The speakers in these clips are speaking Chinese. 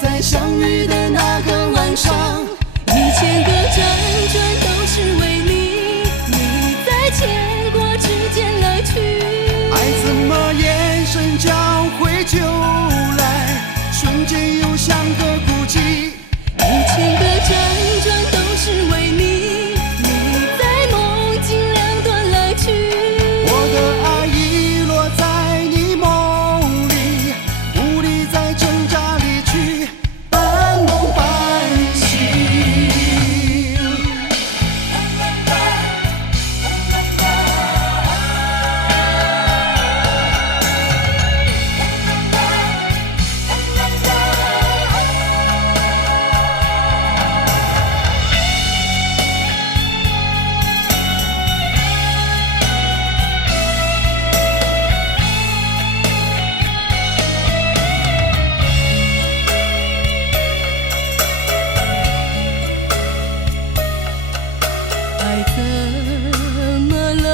在相遇的那个晚上1000个辗转都是为你，你在牵挂之间来去。爱怎么眼神交汇就来，瞬间又像个孤寂。1000个辗转都是为你，你在梦境两端来去。我的爱遗落在你梦里，无力再挣扎离去，半梦半醒。爱怎么了？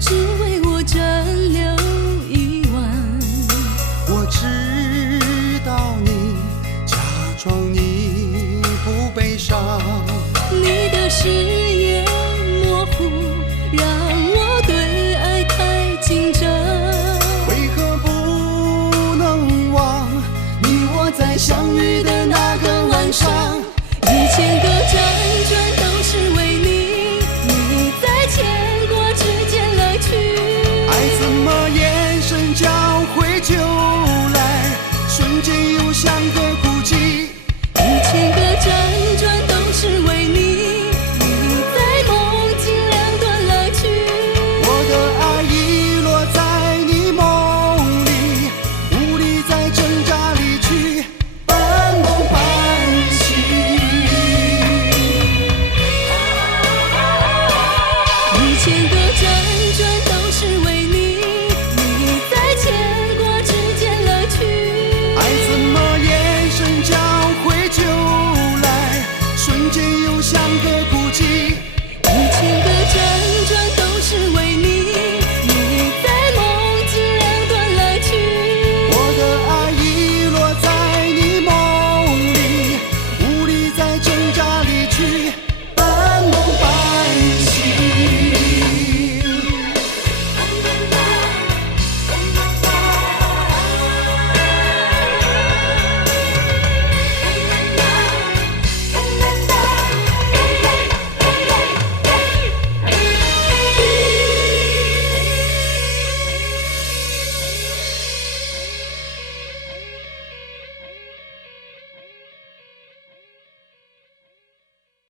只为我占留一晚。我只